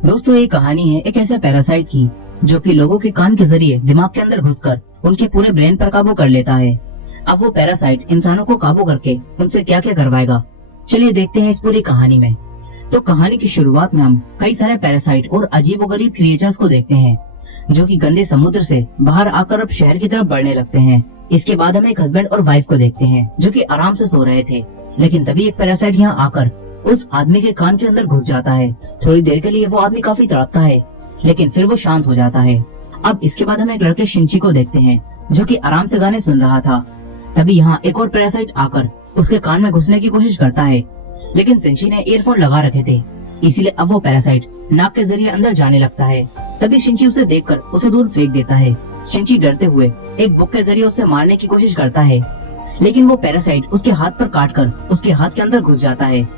दोस्तों, ये कहानी है एक ऐसे पैरासाइट की जो कि लोगों के कान के जरिए दिमाग के अंदर घुसकर उनके पूरे ब्रेन पर काबू कर लेता है। अब वो पैरासाइट इंसानों को काबू करके उनसे क्या क्या करवाएगा, चलिए देखते हैं इस पूरी कहानी में। तो कहानी की शुरुआत में हम कई सारे पैरासाइट और अजीबोगरीब क्रिएचर्स को देखते हैं जो कि गंदे समुद्र से बाहर आकर अब शहर की तरफ बढ़ने लगते हैं। इसके बाद हम एक हस्बैंड और वाइफ को देखते हैं जो कि आराम से सो रहे थे, लेकिन तभी एक पैरासाइट यहाँ आकर उस आदमी के कान के अंदर घुस जाता है। थोड़ी देर के लिए वो आदमी काफी तड़पता है, लेकिन फिर वो शांत हो जाता है। अब इसके बाद हम एक लड़के शिंची को देखते हैं जो कि आराम से गाने सुन रहा था। तभी यहाँ एक और पैरासाइट आकर उसके कान में घुसने की कोशिश करता है, लेकिन शिंची ने ईयरफोन लगा रखे थे, इसीलिए अब वो पैरासाइट नाक के जरिए अंदर जाने लगता है। तभी शिंची उसे देखकर उसे दूर फेंक देता है। शिंची डरते हुए एक बुक के जरिए उसे मारने की कोशिश करता है, लेकिन वो पैरासाइट उसके हाथ पर काटकर उसके हाथ के अंदर घुस जाता है।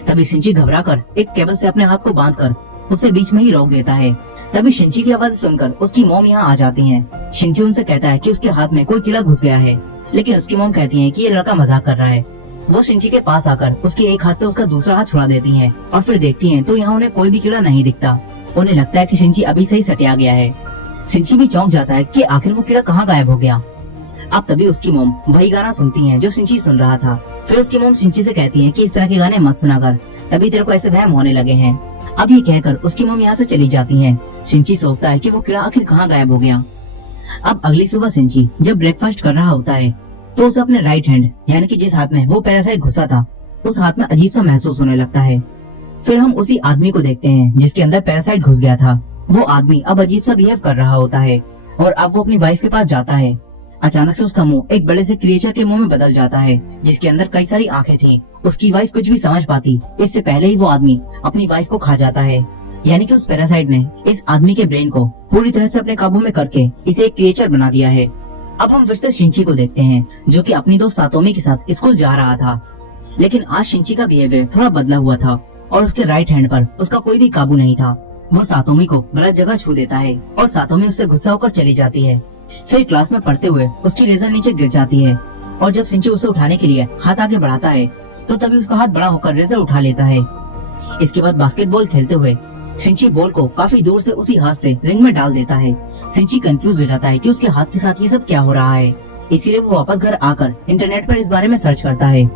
तभी शिंची घबराकर एक केबल से अपने हाथ को बांधकर उसे बीच में ही रोक देता है। तभी शिंची की आवाज सुनकर उसकी मॉम यहाँ आ जाती हैं। शिंची उनसे कहता है कि उसके हाथ में कोई कीड़ा घुस गया है, लेकिन उसकी मॉम कहती है कि ये लड़का मजाक कर रहा है। वो शिंची के पास आकर उसके एक हाथ से उसका दूसरा हाथ छुड़ा देती हैं और फिर देखती हैं तो यहाँ उन्हें कोई भी कीड़ा नहीं दिखता। उन्हें लगता है कि शिंची अभी से ही सटिया गया है। शिंची भी चौंक जाता है कि आखिर वो कीड़ा कहाँ गायब हो गया। अब तभी उसकी मॉम वही गाना सुनती हैं जो शिंची सुन रहा था। फिर उसकी मॉम शिंची से कहती है कि इस तरह के गाने मत सुना कर, तभी तेरे को ऐसे वहम होने लगे हैं। अब ये कहकर उसकी मॉम यहाँ से चली जाती हैं। शिंची सोचता है कि वो कीड़ा आखिर कहाँ गायब हो गया। अब अगली सुबह शिंची जब ब्रेकफास्ट कर रहा होता है तो उसे अपने राइट हैंड यानी कि जिस हाथ में वो पैरासाइट घुसा था उस हाथ में अजीब सा महसूस होने लगता है। फिर हम उसी आदमी को देखते हैं जिसके अंदर पैरासाइट घुस गया था। वो आदमी अब अजीब सा बिहेव कर रहा होता है और अब वो अपनी वाइफ के पास जाता है। अचानक से उसका मुंह एक बड़े से क्रिएचर के मुंह में बदल जाता है जिसके अंदर कई सारी आंखें थी। उसकी वाइफ कुछ भी समझ पाती इससे पहले ही वो आदमी अपनी वाइफ को खा जाता है। यानी कि उस पैरासाइट ने इस आदमी के ब्रेन को पूरी तरह से अपने काबू में करके इसे एक क्रिएचर बना दिया है। अब हम फिर से शिंची को देखते हैं जो कि अपनी दोस्त सातोमी के साथ स्कूल जा रहा था, लेकिन आज शिंची का बिहेवियर थोड़ा बदला हुआ था और उसके राइट हैंड पर उसका कोई भी काबू नहीं था। वो सातोमी को गलत जगह छू देता है और सातोमी उससे गुस्सा होकर चली जाती है। फिर क्लास में पढ़ते हुए उसकी रेजर नीचे गिर जाती है और जब शिंची उसे उठाने के लिए हाथ आगे बढ़ाता है तो तभी उसका हाथ बड़ा होकर रेजर उठा लेता है। इसके बाद बास्केटबॉल खेलते हुए शिंची बॉल को काफी दूर से उसी हाथ से रिंग में डाल देता है। शिंची कंफ्यूज हो जाता है कि उसके हाथ के साथ ये सब क्या हो रहा है, इसीलिए वो वापस घर आकर इंटरनेट पर इस बारे में सर्च करता है।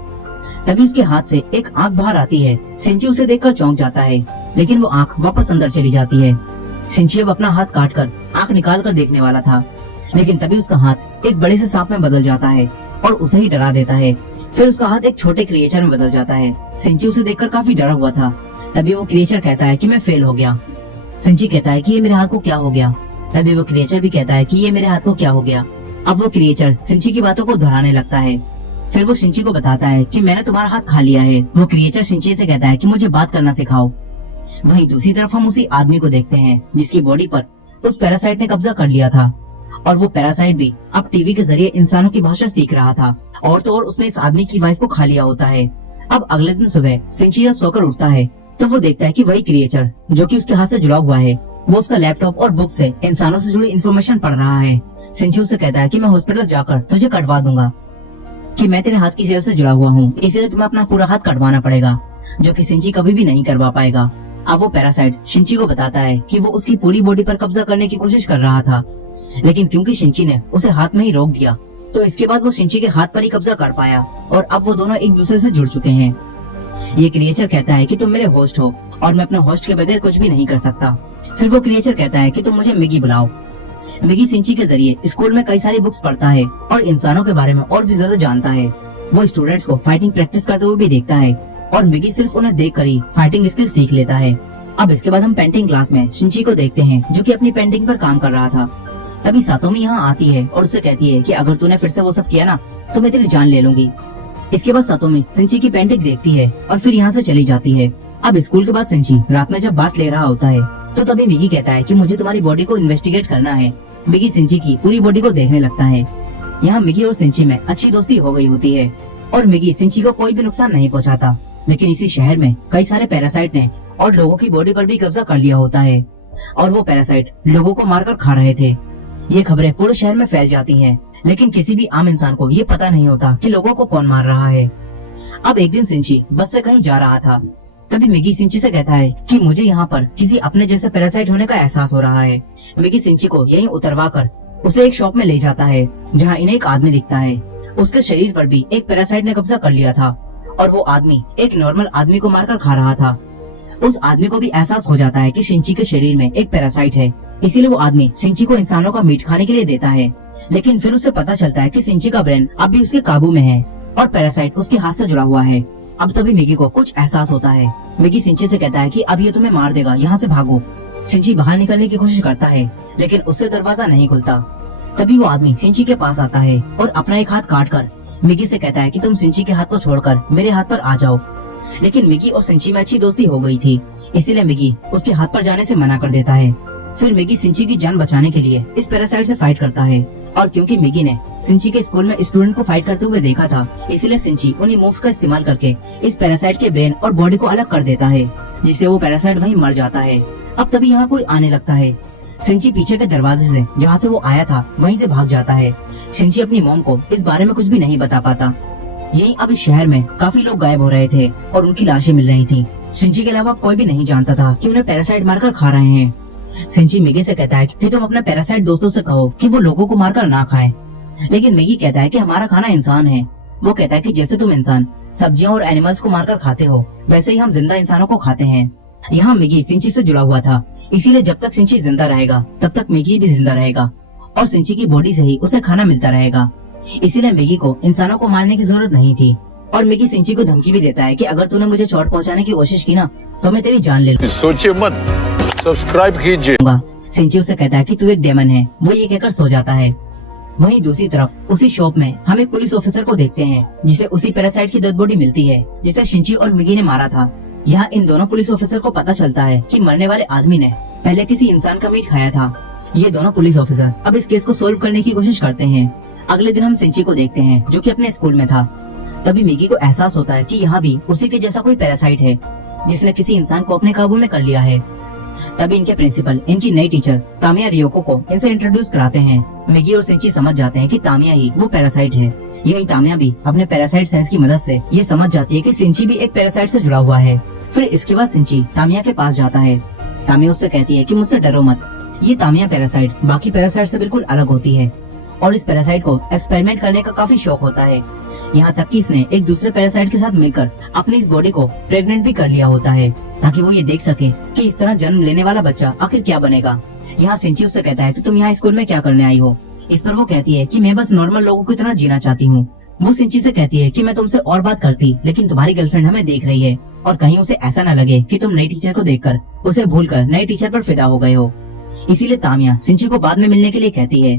तभी उसके हाथ से एक आंख बाहर आती है। शिंची उसे देखकर चौंक जाता है, लेकिन वो आंख वापस अंदर चली जाती है। शिंची अब अपना हाथ काटकर आंख निकाल कर देखने वाला था, लेकिन तभी उसका हाथ एक बड़े से सांप में बदल जाता है और उसे ही डरा देता है। फिर उसका हाथ एक छोटे क्रिएचर में बदल जाता है। शिंची उसे देखकर काफी डरा हुआ था। तभी वो क्रिएचर कहता है कि मैं फेल हो गया। शिंची कहता है कि ये मेरे हाथ को क्या हो गया। तभी वो क्रिएचर भी कहता है कि ये मेरे हाथ को क्या हो गया। अब वो क्रिएचर शिंची की बातों को दोहराने लगता है। फिर वो शिंची को बताता है कि मैंने तुम्हारा हाथ खा लिया है। वो क्रिएचर शिंची से कहता है कि मुझे बात करना सिखाओ। वहीं दूसरी तरफ हम उसी आदमी को देखते हैं जिसकी बॉडी पर उस पैरासाइट ने कब्जा कर लिया था और वो पैरासाइट भी अब टीवी के जरिए इंसानों की भाषा सीख रहा था। और तो और उसने इस आदमी की वाइफ को खा लिया होता है। अब अगले दिन सुबह शिंची जब सोकर उठता है तो वो देखता है कि वही क्रिएचर जो कि उसके हाथ से जुड़ा हुआ है वो उसका लैपटॉप और बुक से इंसानों से जुड़ी इन्फॉर्मेशन पढ़ रहा है। शिंची उसे कहता है कि मैं हॉस्पिटल जाकर तुझे कटवा दूंगा, कि मैं तेरे हाथ की जेल से जुड़ा हुआ हूँ, इसलिए तुम्हें अपना पूरा हाथ कटवाना पड़ेगा, जो कि शिंची कभी भी नहीं करवा पाएगा। अब वो पैरासाइट शिंची को बताता है कि वो उसकी पूरी बॉडी पर कब्जा करने की कोशिश कर रहा था, लेकिन क्योंकि शिंची ने उसे हाथ में ही रोक दिया तो इसके बाद वो शिंची के हाथ पर ही कब्जा कर पाया और अब वो दोनों एक दूसरे से जुड़ चुके हैं। ये क्रिएचर कहता है कि तुम मेरे होस्ट हो और मैं अपने होस्ट के बगैर कुछ भी नहीं कर सकता। फिर वो क्रिएचर कहता है कि तुम मुझे मिगी बुलाओ। मिगी शिंची के जरिए स्कूल में कई सारी बुक्स पढ़ता है और इंसानों के बारे में और भी ज्यादा जानता है। वो स्टूडेंट्स को फाइटिंग प्रैक्टिस करते हुए भी देखता है और मिगी सिर्फ उन्हें देखकर ही फाइटिंग स्किल सीख लेता है। अब इसके बाद हम पेंटिंग क्लास में शिंची को देखते हैं जो कि अपनी पेंटिंग पर काम कर रहा था। तभी सातोमी यहाँ आती है और उससे कहती है कि अगर तूने फिर से वो सब किया ना तो मैं तेरी जान ले लूंगी। इसके बाद सातोमी शिंची की पेंटिंग देखती है और फिर यहाँ से चली जाती है। अब स्कूल के बाद शिंची रात में जब बात ले रहा होता है तो तभी मिगी कहता है कि मुझे तुम्हारी बॉडी को इन्वेस्टिगेट करना है। मिगी शिंची की पूरी बॉडी को देखने लगता है। यहाँ मिगी और शिंची में अच्छी दोस्ती हो गई होती है और मिगी शिंची को कोई भी नुकसान नहीं पहुँचाता, लेकिन इसी शहर में कई सारे पैरासाइट ने और लोगों की बॉडी पर भी कब्जा कर लिया होता है और वो पैरासाइट लोगों को मारकर खा रहे थे। ये खबरें पूरे शहर में फैल जाती हैं, लेकिन किसी भी आम इंसान को ये पता नहीं होता कि लोगों को कौन मार रहा है। अब एक दिन शिंची बस से कहीं जा रहा था तभी मिगी सिंची से कहता है कि मुझे यहाँ पर किसी अपने जैसे पैरासाइट होने का एहसास हो रहा है। मिगी सिंची को यहीं उतरवा कर उसे एक शॉप में ले जाता है जहाँ इन्हें एक आदमी दिखता है। उसके शरीर पर भी एक पैरासाइट ने कब्जा कर लिया था और वो आदमी एक नॉर्मल आदमी को मारकर खा रहा था। उस आदमी को भी एहसास हो जाता है कि सिंची के शरीर में एक पैरासाइट है, इसीलिए वो आदमी सिंची को इंसानों का मीट खाने के लिए देता है। लेकिन फिर उसे पता चलता है कि सिंची का ब्रेन अब भी उसके काबू में है और पैरासाइट उसके हाथ से जुड़ा हुआ है। अब तभी मिगी को कुछ एहसास होता है। मिगी सिंची से कहता है कि अब ये तुम्हें मार देगा, यहाँ से भागो। सिंची बाहर निकलने की कोशिश करता है लेकिन उससे दरवाजा नहीं खुलता। तभी वो आदमी सिंची के पास आता है और अपना एक हाथ काट कर मिगी से कहता है कि तुम सिंची के हाथ को छोड़कर मेरे हाथ पर आ जाओ। लेकिन मिगी और सिंची में अच्छी दोस्ती हो गई थी, इसीलिए मिगी उसके हाथ पर जाने से मना कर देता है। फिर मिगी सिंची की जान बचाने के लिए इस पैरासाइट से फाइट करता है और क्योंकि मिगी ने सिंची के स्कूल में स्टूडेंट को फाइट करते हुए देखा था, इसलिए सिंची उन्हीं मूव्स का इस्तेमाल करके इस पैरासाइट के ब्रेन और बॉडी को अलग कर देता है, जिससे वो पैरासाइट वहीं मर जाता है। अब तभी यहाँ कोई आने लगता है। सिंची पीछे के दरवाजे से जहाँ से वो आया था वहीं से भाग जाता है। सिंची अपनी मॉम को इस बारे में कुछ भी नहीं बता पाता। यही अब इस शहर में काफी लोग गायब हो रहे थे और उनकी लाशें मिल रही थी। सिंची के अलावा कोई भी नहीं जानता था कि उन्हें पैरासाइट मारकर खा रहे हैं। सिंची मिगी से कहता है कि तुम अपने पैरासाइट दोस्तों से कहो कि वो लोगों को मारकर ना खाएं। लेकिन मिगी कहता है कि हमारा खाना इंसान है। वो कहता है कि जैसे तुम इंसान सब्जियां और एनिमल्स को मारकर खाते हो, वैसे ही हम जिंदा इंसानों को खाते हैं। यहाँ मिगी सिंची से जुड़ा हुआ था, इसीलिए जब तक सिंची जिंदा रहेगा तब तक मिगी भी जिंदा रहेगा और सिंची की बॉडी से ही उसे खाना मिलता रहेगा। इसीलिए मिगी को इंसानों को मारने की जरूरत नहीं थी। और मिगी सिंची को धमकी भी देता है कि अगर तूने मुझे चोट पहुंचाने की कोशिश की ना तो मैं तेरी जान ले लूंगा। सोचिए मत, सब्सक्राइब कीजिए। सिंची उसे कहता है कि तू एक डेमन है। वो ये कहकर सो जाता है। वहीं दूसरी तरफ उसी शॉप में हम एक पुलिस ऑफिसर को देखते हैं जिसे उसी पैरासाइट की डेड बॉडी मिलती है जिसे सिंची और मिगी ने मारा था। यहाँ इन दोनों पुलिस ऑफिसर को पता चलता है कि मरने वाले आदमी ने पहले किसी इंसान का मीट खाया था। ये दोनों पुलिस ऑफिसर्स अब इस केस को सोल्व करने की कोशिश करते हैं। अगले दिन हम सिंची को देखते हैं जो कि अपने स्कूल में था। तभी मिगी को एहसास होता है कि यहाँ भी उसी के जैसा कोई पैरासाइट है जिसने किसी इंसान को अपने काबू में कर लिया है। तभी इनके प्रिंसिपल इनकी नई टीचर तामिया रियोको को इनसे इंट्रोड्यूस कराते हैं। मिगी और सिंची समझ जाते हैं कि तामिया ही वो पैरासाइट है। यही तामिया भी अपने पैरासाइट सेंस की मदद से ये समझ जाती है कि सिंची भी एक पैरासाइट से जुड़ा हुआ है। फिर इसके बाद सिंची तामिया के पास जाता है। तामिया उससे कहती है कि मुझसे डरो मत, ये तामिया पैरासाइट बाकी पैरासाइट से बिल्कुल अलग होती है और इस पैरासाइट को एक्सपेरिमेंट करने का काफी शौक होता है। यहाँ तक कि इसने एक दूसरे पैरासाइट के साथ मिलकर अपनी इस बॉडी को प्रेग्नेंट भी कर लिया होता है ताकि वो ये देख सके कि इस तरह जन्म लेने वाला बच्चा आखिर क्या बनेगा। यहाँ सिंची उससे कहता है कि तुम यहाँ स्कूल में क्या करने आई हो। इस पर वो कहती है कि मैं बस नॉर्मल लोगों की तरह जीना चाहती हूँ। वो सिंची से कहती है कि मैं तुमसे और बात करती लेकिन तुम्हारी गर्लफ्रेंड हमें देख रही है और कहीं उसे ऐसा न लगे कि तुम नई टीचर को देखकर उसे भूलकर नई टीचर पर फिदा हो गए हो। इसीलिए तामिया सिंची को बाद में मिलने के लिए कहती है।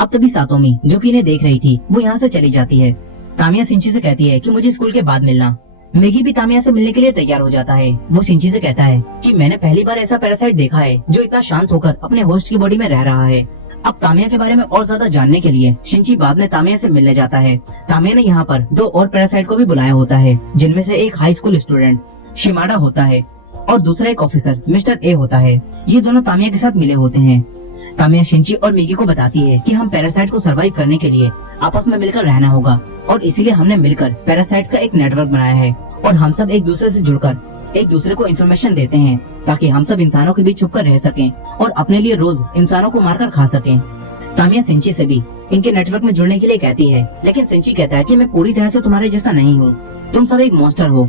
अब तभी सातोमी जो कि इन्हें देख रही थी वो यहाँ से चली जाती है। तामिया सिंची से कहती है कि मुझे स्कूल के बाद मिलना। मिगी भी तामिया से मिलने के लिए तैयार हो जाता है। वो सिंची से कहता है कि मैंने पहली बार ऐसा पैरासाइट देखा है जो इतना शांत होकर अपने होस्ट की बॉडी में रह रहा है। अब तामिया के बारे में और ज्यादा जानने के लिए सिंची बाद में तामिया से मिलने जाता है। तामिया ने यहाँ पर दो और पैरासाइट को भी बुलाया होता है जिनमें से एक हाई स्कूल स्टूडेंट शिमाडा होता है और दूसरा एक ऑफिसर मिस्टर ए होता है। ये दोनों तामिया के साथ मिले होते हैं। तामिया सिंची और मिगी को बताती है कि हम पैरासाइट को सरवाइव करने के लिए आपस में मिलकर रहना होगा और इसीलिए हमने मिलकर पैरासाइट्स का एक नेटवर्क बनाया है और हम सब एक दूसरे से जुड़कर एक दूसरे को इन्फॉर्मेशन देते हैं ताकि हम सब इंसानों के बीच छुपकर रह सकें और अपने लिए रोज इंसानों को मारकर खा सकें। तामिया सिंची से भी इनके नेटवर्क में जुड़ने के लिए कहती है लेकिन सिंची कहता है कि मैं पूरी तरह से तुम्हारे जैसा नहीं हूँ, तुम सब एक मॉन्स्टर हो।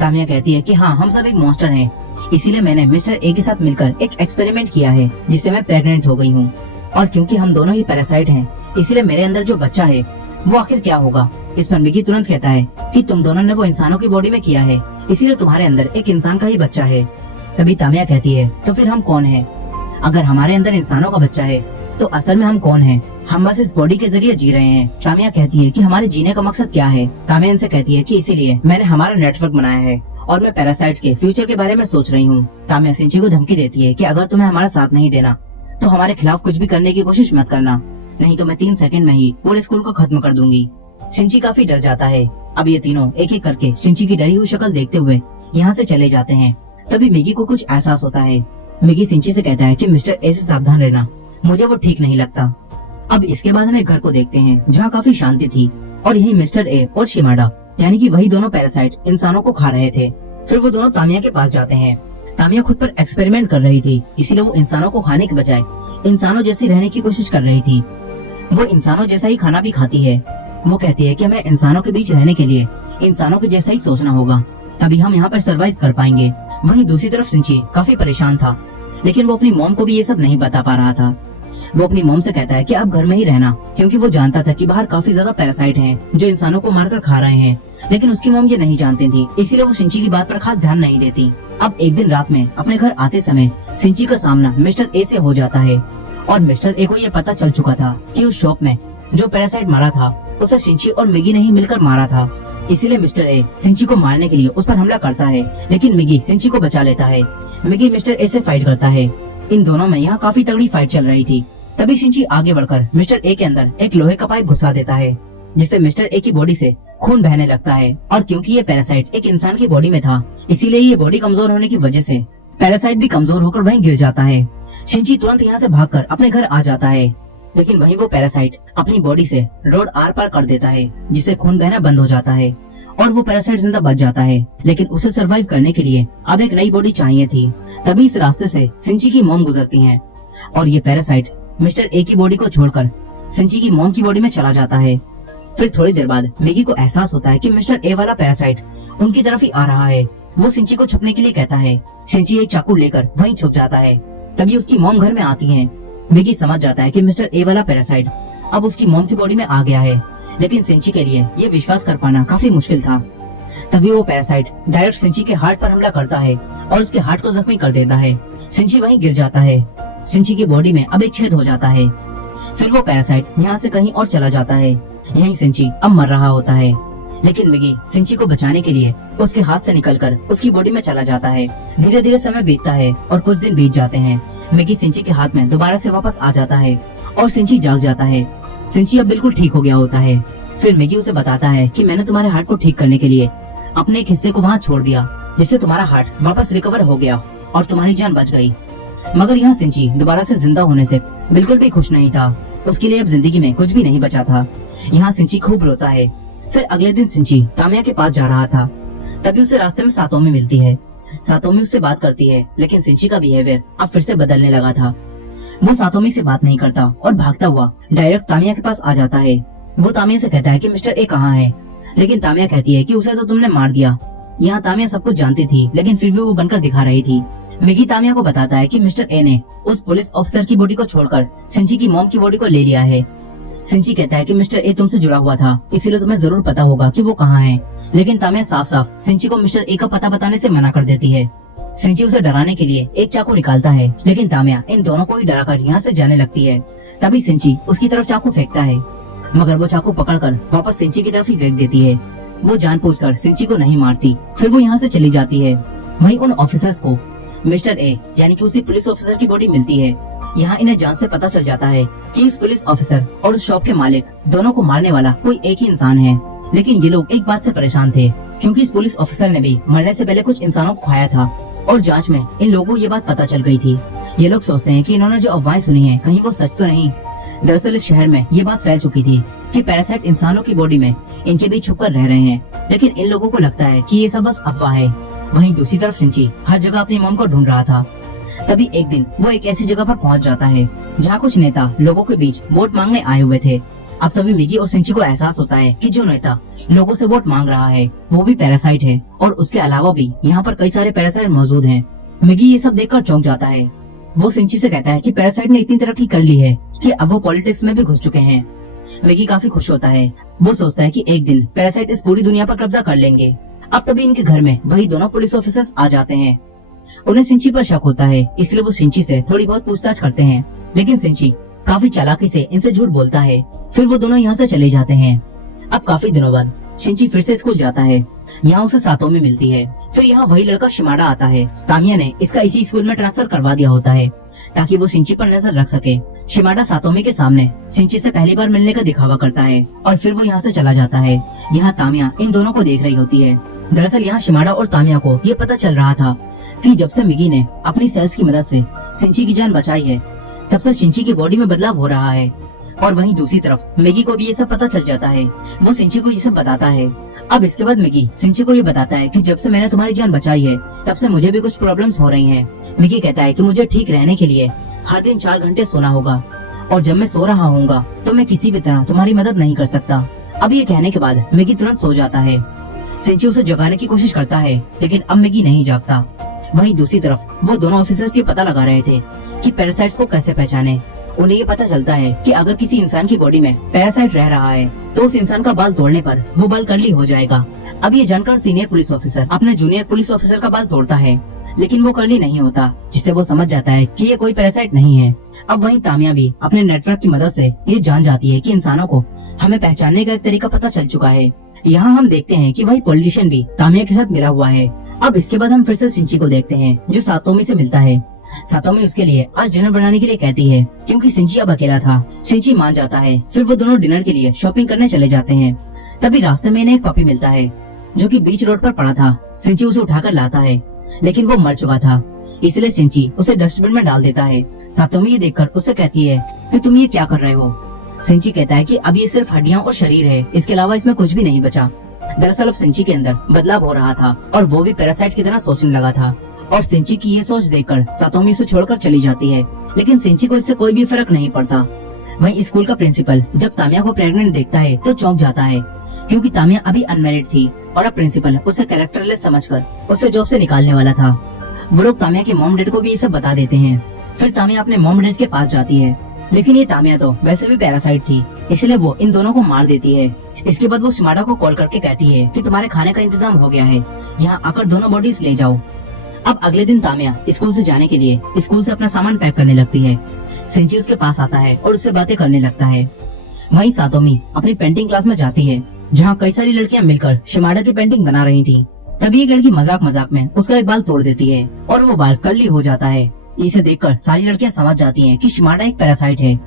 तामिया कहती है कि हाँ हम सब एक मॉन्स्टर हैं, इसीलिए मैंने मिस्टर ए के साथ मिलकर एक एक्सपेरिमेंट किया है जिससे मैं प्रेग्नेंट हो गई हूँ और क्योंकि हम दोनों ही पैरासाइट हैं इसीलिए मेरे अंदर जो बच्चा है वो आखिर क्या होगा। इस पर मिगी तुरंत कहता है कि तुम दोनों ने वो इंसानों की बॉडी में किया है इसीलिए तुम्हारे अंदर एक इंसान का ही बच्चा है। तभी तामिया कहती है तो फिर हम कौन है? अगर हमारे अंदर इंसानों का बच्चा है तो असल में हम कौन है? हम बस इस बॉडी के जरिए जी रहे हैं। तामिया कहती है कि हमारे जीने का मकसद क्या है? तामिया इनसे कहती है कि इसीलिए मैंने हमारा नेटवर्क बनाया है और मैं पैरासाइट्स के फ्यूचर के बारे में सोच रही हूँ। तामिया सिंची को धमकी देती है कि अगर तुम्हें हमारा साथ नहीं देना तो हमारे खिलाफ कुछ भी करने की कोशिश मत करना, नहीं तो मैं 3 सेकंड में ही पूरे स्कूल को खत्म कर दूंगी। सिंची काफी डर जाता है। अब ये तीनों एक एक करके सिंची की डरी हुई शक्ल देखते हुए यहाँ से चले जाते हैं। तभी मिगी को कुछ एहसास होता है। मिगी सिंची से कहता है कि मिस्टर ए से सावधान रहना, मुझे वो ठीक नहीं लगता। अब इसके बाद हमें घर को देखते हैं जहाँ काफी शांति थी और यही मिस्टर ए और शिमाडा यानी कि वही दोनों पैरासाइट इंसानों को खा रहे थे। फिर वो दोनों तामिया के पास जाते हैं। तामिया खुद पर एक्सपेरिमेंट कर रही थी, इसीलिए वो इंसानों को खाने के बजाय इंसानों जैसी रहने की कोशिश कर रही थी। वो इंसानों जैसा ही खाना भी खाती है। वो कहती है कि हमें इंसानों के बीच रहने के लिए इंसानों के जैसा ही सोचना होगा, तभी हम यहाँ पर सरवाइव कर पाएंगे। वहीं दूसरी तरफ सिंची काफी परेशान था, लेकिन वो अपनी मॉम को भी ये सब नहीं बता पा रहा था। वो अपनी मॉम से कहता है कि अब घर में ही रहना, क्योंकि वो जानता था कि बाहर काफी ज्यादा पैरासाइट हैं जो इंसानों को मारकर खा रहे हैं। लेकिन उसकी मॉम ये नहीं जानती थी, इसीलिए वो सिंची की बात पर खास ध्यान नहीं देती। अब एक दिन रात में अपने घर आते समय सिंची का सामना मिस्टर ए से हो जाता है, और मिस्टर ए को ये पता चल चुका था कि उस शॉप में जो पैरासाइट मारा था उसे सिंची और मिगी ने ही मिलकर मारा था। इसीलिए मिस्टर ए सिंची को मारने के लिए उस पर हमला करता है, लेकिन मिगी सिंची को बचा लेता है। मिगी मिस्टर ए से फाइट करता है। इन दोनों में यहाँ काफी तगड़ी फाइट चल रही थी। तभी सिंची आगे बढ़कर मिस्टर ए के अंदर एक लोहे का पाइप घुसा देता है, जिससे मिस्टर ए की बॉडी से खून बहने लगता है। और क्योंकि ये पैरासाइट एक इंसान की बॉडी में था, इसीलिए ये बॉडी कमजोर होने की वजह से पैरासाइट भी कमजोर होकर वहीं गिर जाता है। सिंची तुरंत यहाँ से भागकर अपने घर आ जाता है, लेकिन वहीं वो पैरासाइट अपनी बॉडी से रोड आर पार कर देता है, जिससे खून बहना बंद हो जाता है और वो पैरासाइट जिंदा बच जाता है। लेकिन उसे सरवाइव करने के लिए अब एक नई बॉडी चाहिए थी। तभी इस रास्ते से सिंची की मॉम गुजरती हैं, और ये पैरासाइट मिस्टर ए की बॉडी को छोड़कर सिंची की मॉम की बॉडी में चला जाता है। फिर थोड़ी देर बाद मिगी को एहसास होता है कि मिस्टर ए वाला पैरासाइट उनकी तरफ ही आ रहा है। वो सिंची को छुपने के लिए कहता है। सिंची एक चाकू लेकर वहीं छुप जाता है। तभी उसकी मॉम घर में आती है। मिगी समझ जाता है कि मिस्टर ए वाला पैरासाइट अब उसकी मॉम की बॉडी में आ गया है, लेकिन सिंची के लिए ये विश्वास कर पाना काफी मुश्किल था। तभी वो पैरासाइट डायरेक्ट सिंची के हार्ट पर हमला करता है और उसके हार्ट को जख्मी कर देता है। सिंची वहीं गिर जाता है। सिंची की बॉडी में अब एक छेद हो जाता है। फिर वो पैरासाइट यहाँ से कहीं और चला जाता है। यहीं सिंची अब मर रहा होता है, लेकिन मिगी सिंची को बचाने के लिए उसके हाथ से निकलकर उसकी बॉडी में चला जाता है। धीरे धीरे समय बीतता है और कुछ दिन बीत जाते हैं। मिगी सिंची के हाथ में दोबारा से वापस आ जाता है और सिंची जाग जाता है। सिंची अब बिल्कुल ठीक हो गया होता है। फिर मिगी उसे बताता है कि मैंने तुम्हारे हार्ट को ठीक करने के लिए अपने एक हिस्से को वहाँ छोड़ दिया, जिससे तुम्हारा हार्ट वापस रिकवर हो गया और तुम्हारी जान बच गई। मगर यहाँ सिंची दोबारा से जिंदा होने से बिल्कुल भी खुश नहीं था। उसके लिए अब जिंदगी में कुछ भी नहीं बचा था। यहाँ सिंची खूब रोता है। फिर अगले दिन सिंची तामिया के पास जा रहा था। तभी उसे रास्ते में सातोमी मिलती है। सातोमी उससे बात करती है, लेकिन सिंची का बिहेवियर अब फिर से बदलने लगा था। वो सातोमी से बात नहीं करता और भागता हुआ डायरेक्ट तामिया के पास आ जाता है। वो तामिया से कहता है कि मिस्टर ए कहाँ है, लेकिन तामिया कहती है कि उसे तो तुमने मार दिया। यहाँ तामिया सब कुछ जानती थी, लेकिन फिर भी वो बनकर दिखा रही थी। मिगी तामिया को बताता है कि मिस्टर ए ने उस पुलिस ऑफिसर की बॉडी को छोड़कर सिंची की मॉम की बॉडी को ले लिया है। सिंची कहता है कि मिस्टर ए तुमसे जुड़ा हुआ था, इसीलिए तुम्हें जरूर पता होगा कि वो कहाँ है। लेकिन तामिया साफ साफ सिंची को मिस्टर ए का पता बताने से मना कर देती है। सिंची उसे डराने के लिए एक चाकू निकालता है, लेकिन तामिया इन दोनों को ही डराकर यहाँ से जाने लगती है। तभी सिंची उसकी तरफ चाकू फेंकता है, मगर वो चाकू पकड़कर वापस सिंची की तरफ ही फेंक देती है। वो जानबूझकर सिंची को नहीं मारती। फिर वो यहाँ से चली जाती है। वहीं उन ऑफिसर्स को मिस्टर ए यानी कि उसी पुलिस ऑफिसर की बॉडी मिलती है। यहाँ इन्हें जांच से पता चल जाता है कि इस पुलिस ऑफिसर और उस शॉप के मालिक दोनों को मारने वाला कोई एक ही इंसान है। लेकिन ये लोग एक बात से परेशान थे, क्योंकि इस पुलिस ऑफिसर ने भी मरने से पहले कुछ इंसानों को खाया था और जांच में इन लोगों को ये बात पता चल गई थी। ये लोग सोचते हैं कि इन्होंने जो अफवाहें सुनी है कहीं वो सच तो नहीं। दरअसल इस शहर में ये बात फैल चुकी थी कि पैरासाइट इंसानों की बॉडी में इनके बीच छुपकर रह रहे हैं, लेकिन इन लोगों को लगता है कि ये सब बस अफवाह है। वहीं दूसरी तरफ सिंची हर जगह अपनी मॉम को ढूंढ रहा था। तभी एक दिन वो एक ऐसी जगह पर पहुंच जाता है जहाँ कुछ नेता लोगों के बीच वोट मांगने आए हुए थे। अब तभी मिगी और सिंची को एहसास होता है कि जो नेता लोगों से वोट मांग रहा है वो भी पैरासाइट है, और उसके अलावा भी यहाँ पर कई सारे पैरासाइट मौजूद हैं। मिगी ये सब देखकर चौंक जाता है। वो सिंची से कहता है कि पैरासाइट ने इतनी तरक्की कर ली है कि अब वो पॉलिटिक्स में भी घुस चुके हैं। मिगी काफी खुश होता है। वो सोचता है कि एक दिन पैरासाइट इस पूरी दुनिया पर कब्जा कर लेंगे। अब तभी इनके घर में वही दोनों पुलिस ऑफिसर्स आ जाते हैं। उन्हें सिंची पर शक होता है, इसलिए वो सिंची से थोड़ी बहुत पूछताछ करते हैं, लेकिन सिंची काफी चालाकी से इनसे झूठ बोलता है। फिर वो दोनों यहाँ से चले जाते हैं। अब काफी दिनों बाद सिंची फिर से स्कूल जाता है। यहाँ उसे सातोमी मिलती है। फिर यहाँ वही लड़का शिमाडा आता है। तामिया ने इसका इसी स्कूल में ट्रांसफर करवा दिया होता है ताकि वो सिंची पर नजर रख सके। शिमाडा सातोमी के सामने सिंची से पहली बार मिलने का दिखावा करता है और फिर वो यहाँ से चला जाता है। यहाँ तामिया इन दोनों को देख रही होती है। दरअसल यहाँ शिमाडा और तामिया को ये पता चल रहा था कि जब से मिगी ने अपनी सेल्स की मदद से सिंची की जान बचाई है, तब से सिंची की बॉडी में बदलाव हो रहा है। और वहीं दूसरी तरफ मैगी को भी ये सब पता चल जाता है। वो सिंची को ये सब बताता है। अब इसके बाद मैगी सिंची को ये बताता है कि जब से मैंने तुम्हारी जान बचाई है तब से मुझे भी कुछ प्रॉब्लम्स हो रही हैं। मैगी कहता है कि मुझे ठीक रहने के लिए हर दिन 4 घंटे सोना होगा और जब मैं सो रहा होऊंगा तो मैं किसी भी तरह तुम्हारी मदद नहीं कर सकता। अब ये कहने के बाद मैगी तुरंत सो जाता है। सिंची उसे जगाने की कोशिश करता है लेकिन अब मैगी नहीं जागता। वहीं दूसरी तरफ वो दोनों ऑफिसर्स ये पता लगा रहे थे कि पैरासाइट्स को कैसे पहचाने। उन्हें ये पता चलता है कि अगर किसी इंसान की बॉडी में पैरासाइट रह रहा है तो उस इंसान का बाल तोड़ने पर वो बाल कर्ली हो जाएगा। अब ये जानकर सीनियर पुलिस ऑफिसर अपने जूनियर पुलिस ऑफिसर का बाल तोड़ता है लेकिन वो कर्ली नहीं होता, जिससे वो समझ जाता है कि ये कोई पैरासाइट नहीं है। अब वहीं तामिया भी अपने नेटवर्क की मदद से ये जान जाती है कि इंसानों को हमें पहचानने का एक तरीका पता चल चुका है। यहाँ हम देखते हैं कि वही पॉलिटिशियन भी तामिया के साथ मिला हुआ है। अब इसके बाद हम फिर से सिंची को देखते हैं जो सातोमी से मिलता है। सातोमी उसके लिए आज डिनर बनाने के लिए कहती है क्योंकि सिंची अब अकेला था। सिंची मान जाता है। फिर वो दोनों डिनर के लिए शॉपिंग करने चले जाते हैं। तभी रास्ते में इन्हें एक पपी मिलता है जो कि बीच रोड पर पड़ा था। सिंची उसे उठाकर लाता है लेकिन वो मर चुका था, इसलिए सिंची उसे डस्टबिन में डाल देता है। सातोमी ये देखकर उससे कहती है कि तुम ये क्या कर रहे हो। सिंची कहता है कि अब ये सिर्फ हड्डियां और शरीर है, इसके अलावा इसमें कुछ भी नहीं बचा। दरअसल अब सिंची के अंदर बदलाव हो रहा था और वो भी पैरासाइट की तरह सोचने लगा था। और सिंची की ये सोच देखकर सातोमी उसे छोड़कर चली जाती है लेकिन सिंची को इससे कोई भी फर्क नहीं पड़ता। वहीं स्कूल का प्रिंसिपल जब तामिया को प्रेग्नेंट देखता है तो चौंक जाता है क्योंकि तामिया अभी अनमैरिड थी और अब प्रिंसिपल उसे कैरेक्टरलेस समझकर उसे जॉब से निकालने वाला था। वो लोग तामिया के मॉम डैड को भी ये सब बता देते हैं। फिर तामिया अपने मॉम डैड के पास जाती है लेकिन ये तामिया तो वैसे भी पैरासाइट थी, इसलिए वो इन दोनों को मार देती है। इसके बाद वो शिमाडा को कॉल करके कहती है कि तुम्हारे खाने का इंतजाम हो गया है, यहाँ आकर दोनों बॉडीज ले जाओ। अब अगले दिन तामिया स्कूल से जाने के लिए स्कूल से अपना सामान पैक करने लगती है। सिंची उसके पास आता है और उससे बातें करने लगता है। वहीं सातोमी अपनी पेंटिंग क्लास में जाती है जहाँ कई सारी लड़कियां मिलकर शिमाडा की पेंटिंग बना रही थी। तभी एक लड़की मजाक मजाक में उसका एक बाल तोड़ देती है और वो बाल कर्ली हो जाता है। इसे देखकर सारी लड़कियां समझ जाती हैं कि शिमाडा एक पैरासाइट है।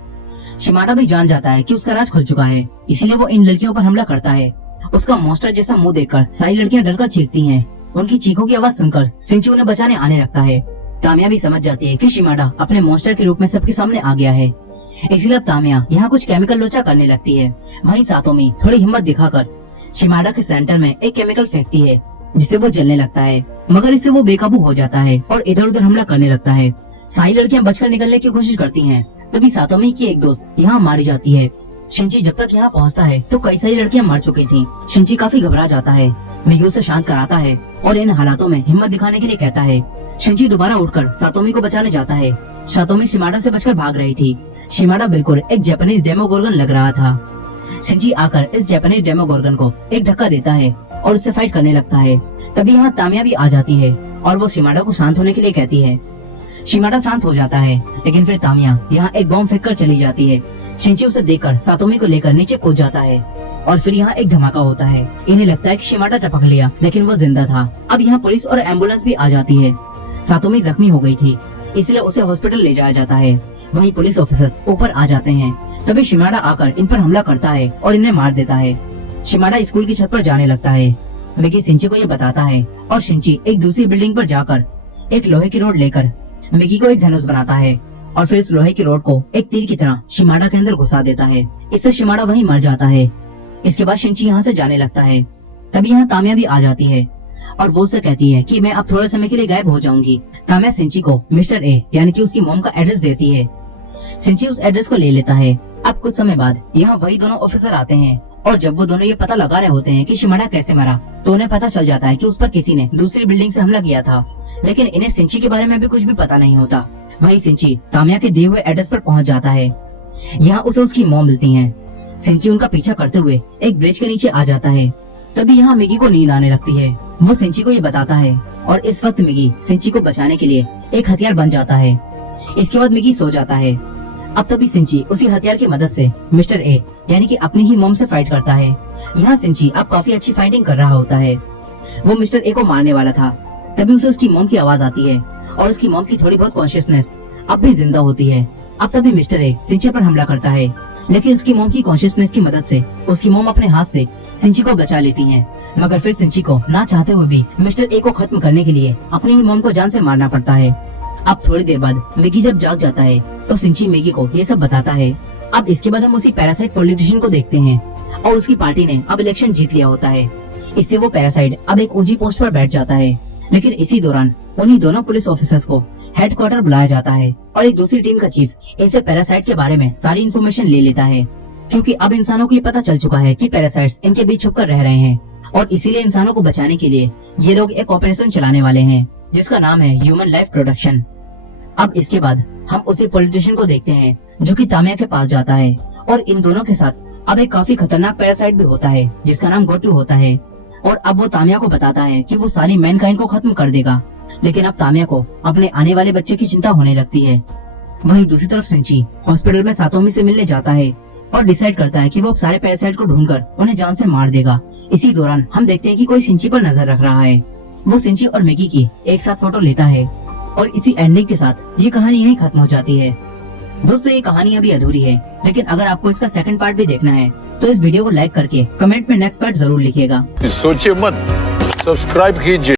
शिमाडा भी जान जाता है कि उसका राज खुल चुका है, इसलिए वो इन लड़कियों पर हमला करता है। उसका मॉन्स्टर जैसा मुंह देखकर सारी लड़कियां डरकर चीखती हैं। उनकी चीखों की आवाज सुनकर सिंची उन्हें बचाने आने लगता है। तामिया भी समझ जाती है कि शिमाडा अपने मॉन्स्टर के रूप में सबके सामने आ गया है, इसलिए अब तामिया यहाँ कुछ केमिकल लोचा करने लगती है। वहीं सातोमी थोड़ी हिम्मत दिखाकर शिमाडा के सेंटर में एक केमिकल फेंकती है जिससे वो जलने लगता है, मगर इससे वो बेकाबू हो जाता है और इधर उधर हमला करने लगता है। सारी लड़कियां बचकर निकलने की कोशिश करती हैं। तभी सातोमी की एक दोस्त यहाँ मारी जाती है। शिंची जब तक यहाँ पहुँचता है तो कई सारी लड़कियां मर चुकी थी। शिंची काफी घबरा जाता है। मिगी उसे शांत कराता है और इन हालातों में हिम्मत दिखाने के लिए कहता है। शिंची दोबारा उठकर सातोमी को बचाने जाता है। सातोमी शिमाडा से बचकर भाग रही थी। शिमाडा बिल्कुल एक जापानीज डेमोगोर्गन लग रहा था। शिंची आकर इस जापानीज डेमोगोर्गन को एक धक्का देता है और उससे फाइट करने लगता है। तभी यहाँ तामिया भी आ जाती है और वो शिमाडा को शांत होने के लिए कहती है। शिमाडा शांत हो जाता है लेकिन फिर तामिया यहाँ एक बॉम्ब फेंक कर चली जाती है। शिंची उसे देखकर सातोमी को लेकर नीचे कूद जाता है और फिर यहाँ एक धमाका होता है। इन्हें लगता है कि शिमाडा टपक लिया लेकिन वो जिंदा था। अब यहाँ पुलिस और एम्बुलेंस भी आ जाती है। सातोमी जख्मी हो गई थी, इसलिए उसे हॉस्पिटल ले जाया जाता है। वहीं पुलिस ऑफिसर्स ऊपर आ जाते हैं। तभी शिमाडा आकर इन पर हमला करता है और इन्हें मार देता है। शिमाडा स्कूल की छत पर जाने लगता है। मिगी सिंची को ये बताता है और शिंची एक दूसरी बिल्डिंग पर जाकर एक लोहे की रोड लेकर मिगी को एक धनुष बनाता है और फिर इस लोहे की रोड को एक तीर की तरह शिमाडा के अंदर घुसा देता है। इससे शिमाडा वहीं मर जाता है। इसके बाद शिंची यहाँ से जाने लगता है। तभी यहाँ तामिया भी आ जाती है और वो उससे कहती है कि मैं अब थोड़े समय के लिए गायब हो जाऊंगी। तामिया सिंची को मिस्टर ए यानी कि उसकी मॉम का एड्रेस देती है। सिंची उस एड्रेस को ले लेता है। अब कुछ समय बाद यहाँ वही दोनों ऑफिसर आते हैं और जब वो दोनों ये पता लगा रहे होते हैं कि शिमाडा कैसे मरा तो उन्हें पता चल जाता है कि उस पर किसी ने दूसरी बिल्डिंग से हमला किया था, लेकिन इन्हें सिंची के बारे में भी कुछ भी पता नहीं होता। वहीं सिंची तामिया के दिए हुए एड्रेस पर पहुंच जाता है। यहाँ उसे उसकी मॉम मिलती हैं। सिंची उनका पीछा करते हुए एक ब्रिज के नीचे आ जाता है। तभी यहाँ मिगी को नींद आने लगती है। वो सिंची को ये बताता है और इस वक्त मिगी सिंची को बचाने के लिए एक हथियार बन जाता है। इसके बाद मिगी सो जाता है। अब तभी सिंची उसी हथियार की मदद से मिस्टर ए यानी कि अपनी ही मॉम से फाइट करता है। यहाँ सिंची अब काफी अच्छी फाइटिंग कर रहा होता है। वो मिस्टर ए को मारने वाला था। तभी उसे उसकी मॉम की आवाज आती है और उसकी मॉम की थोड़ी बहुत कॉन्शियसनेस अब भी जिंदा होती है। अब तभी मिस्टर ए सिंची पर हमला करता है, लेकिन उसकी मॉम की कॉन्शियसनेस की मदद से उसकी मॉम अपने हाथ से सिंची को बचा लेती हैं। मगर फिर सिंची को ना चाहते हुए भी मिस्टर ए को खत्म करने के लिए अपनी ही मॉम को जान से मारना पड़ता है। अब थोड़ी देर बाद मिगी जब जाग जाता है तो सिंची मिगी को ये सब बताता है। अब इसके बाद हम उसी पैरासाइट पॉलिटिशियन को देखते हैं और उसकी पार्टी ने अब इलेक्शन जीत लिया होता है। इससे वो पैरासाइट अब एक ऊंची पोस्ट पर बैठ जाता है। लेकिन इसी दौरान उन्हीं दोनों पुलिस ऑफिसर्स को हेडक्वार्टर बुलाया जाता है और एक दूसरी टीम का चीफ इनसे पैरासाइट के बारे में सारी इन्फॉर्मेशन ले लेता है, क्योंकि अब इंसानों को ये पता चल चुका है कि पैरासाइट्स इनके बीच छुपकर रह रहे हैं और इसीलिए इंसानों को बचाने के लिए ये लोग एक ऑपरेशन चलाने वाले हैं जिसका नाम है ह्यूमन लाइफ प्रोडक्शन। अब इसके बाद हम उसी पॉलिटिशियन को देखते हैं जो कि तामिया के पास जाता है और इन दोनों के साथ अब एक काफी खतरनाक पैरासाइट भी होता है जिसका नाम गोटू होता है। और अब वो तामिया को बताता है कि वो सारी मैनकाइंड को खत्म कर देगा, लेकिन अब तामिया को अपने आने वाले बच्चे की चिंता होने लगती है। वहीं दूसरी तरफ सिंची हॉस्पिटल में सातोमी से मिलने जाता है और डिसाइड करता है कि वो अब सारे पैरासाइट को ढूंढकर उन्हें जान से मार देगा। इसी दौरान हम देखते हैं कि कोई सिंची पर नजर रख रहा है। वो सिंची और मैगी की एक साथ फोटो लेता है और इसी एंडिंग के साथ ये कहानी यहीं खत्म हो जाती है। दोस्तों ये कहानी अभी अधूरी है, लेकिन अगर आपको इसका सेकंड पार्ट भी देखना है तो इस वीडियो को लाइक करके कमेंट में नेक्स्ट पार्ट जरूर लिखिएगा। सोचिए मत, सब्सक्राइब कीजिए।